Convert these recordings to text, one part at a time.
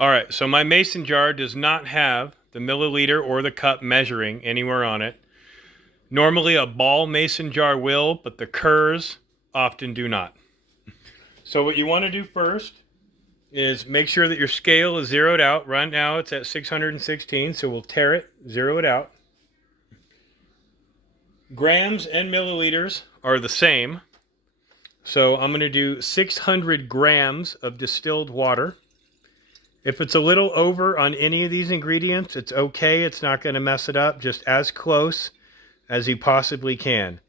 All right, so my mason jar does not have the milliliter or the cup measuring anywhere on it. Normally a ball mason jar will, but the Kerrs often do not. So what you want to do first is make sure that your scale is zeroed out. Right now it's at 616, so we'll tare it, zero it out. Grams and milliliters are the same. So I'm going to do 600 grams of distilled water. If it's a little over on any of these ingredients, it's okay. It's not going to mess it up. Just as close as you possibly can.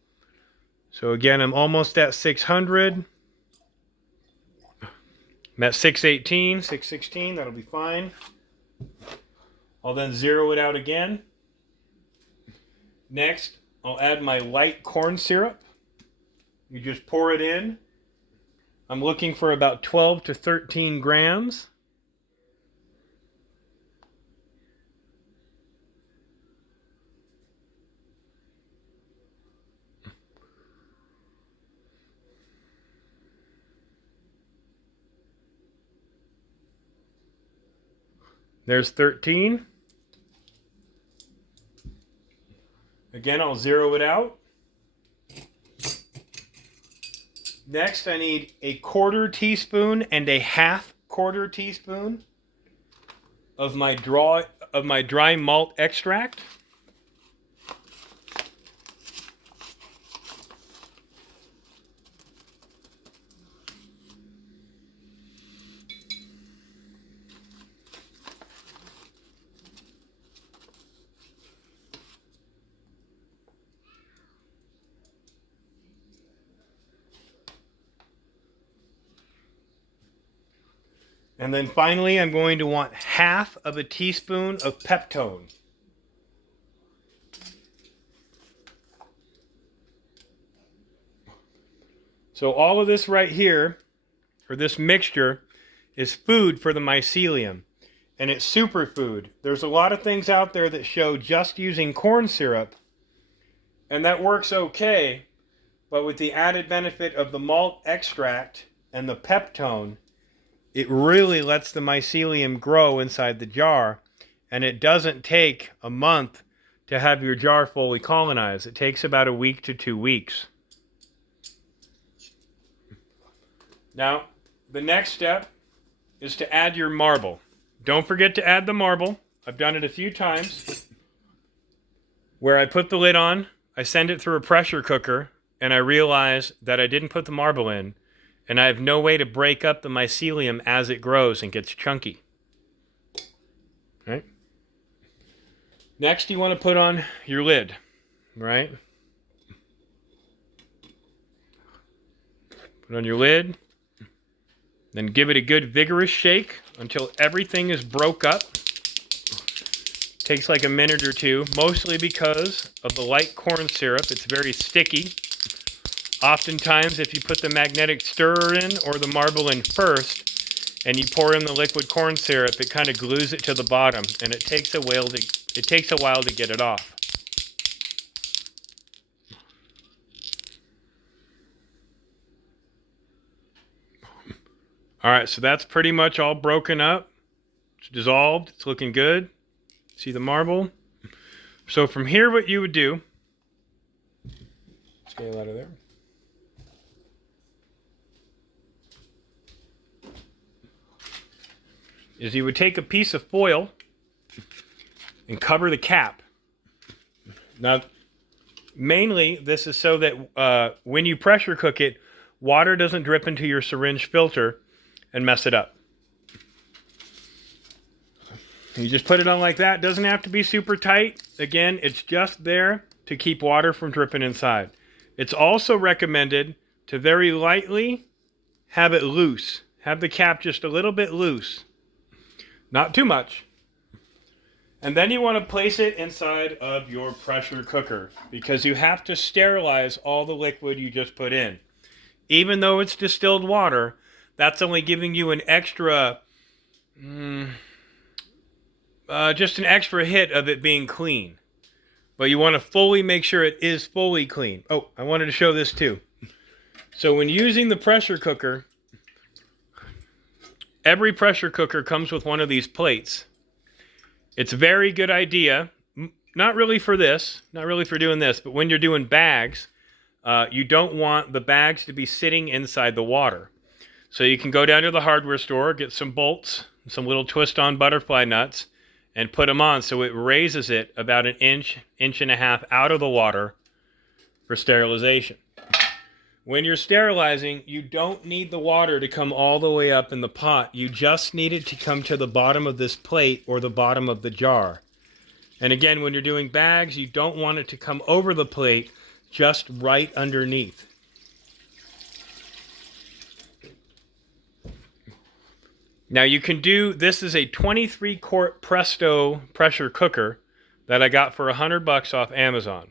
So again, I'm almost at 600. I'm at 618, 616. That'll be fine. I'll then zero it out again. Next, I'll add my light corn syrup. You just pour it in. I'm looking for about 12 to 13 grams. There's 13. Again, I'll zero it out. Next, I need a 1/4 teaspoon and a 1/2 teaspoon of my dry malt extract. And then finally, I'm going to want 1/2 teaspoon of peptone. So all of this right here, or this mixture, is food for the mycelium. And it's superfood. There's a lot of things out there that show just using corn syrup, and that works okay, but with the added benefit of the malt extract and the peptone, it really lets the mycelium grow inside the jar, and it doesn't take a month to have your jar fully colonized. It takes about a week to 2 weeks. Now, the next step is to add your marble. Don't forget to add the marble. I've done it a few times. Where I put the lid on, I send it through a pressure cooker, and I realize that I didn't put the marble in, and I have no way to break up the mycelium as it grows and gets chunky. Right? Next, you want to put on your lid, right? Put on your lid, then give it a good vigorous shake until everything is broke up. Takes like a minute or two, mostly because of the light corn syrup. It's very sticky. Oftentimes, if you put the magnetic stirrer in or the marble in first, and you pour in the liquid corn syrup, it kind of glues it to the bottom, and it takes a while to get it off. All right, so that's pretty much all broken up. It's dissolved. It's looking good. See the marble? So from here, what you would do, scale out of there. Is you would take a piece of foil and cover the cap. Now, mainly this is so that when you pressure cook it, water doesn't drip into your syringe filter and mess it up. You just put it on like that. It doesn't have to be super tight. Again, it's just there to keep water from dripping inside. It's also recommended to very lightly have it loose. Have the cap just a little bit loose. Not too much. And then you want to place it inside of your pressure cooker because you have to sterilize all the liquid you just put in. Even though it's distilled water, that's only giving you an extra, just an extra hit of it being clean. But you want to fully make sure it is fully clean. Oh, I wanted to show this too. So when using the pressure cooker, every pressure cooker comes with one of these plates. It's a very good idea, not really for this, not really for doing this, but when you're doing bags, you don't want the bags to be sitting inside the water. So you can go down to the hardware store, get some bolts, some little twist-on butterfly nuts, and put them on so it raises it about an inch, inch and a half out of the water for sterilization. When you're sterilizing, you don't need the water to come all the way up in the pot. You just need it to come to the bottom of this plate or the bottom of the jar. And again, when you're doing bags, you don't want it to come over the plate, just right underneath. Now you can do, this is a 23-quart Presto pressure cooker that I got for $100 off Amazon.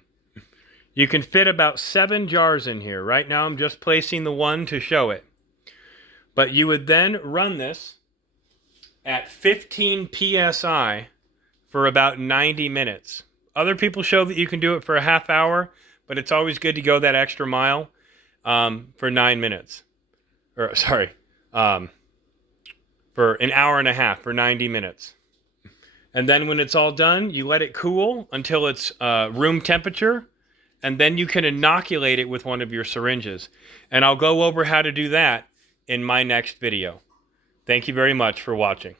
You can fit about 7 jars in here. Right now I'm just placing the one to show it. But you would then run this at 15 psi for about 90 minutes. Other people show that you can do it for a half hour, but it's always good to go that extra mile for 9 minutes. Or sorry, for an hour and a half, for 90 minutes. And then when it's all done, you let it cool until it's room temperature, and then you can inoculate it with one of your syringes. And I'll go over how to do that in my next video. Thank you very much for watching.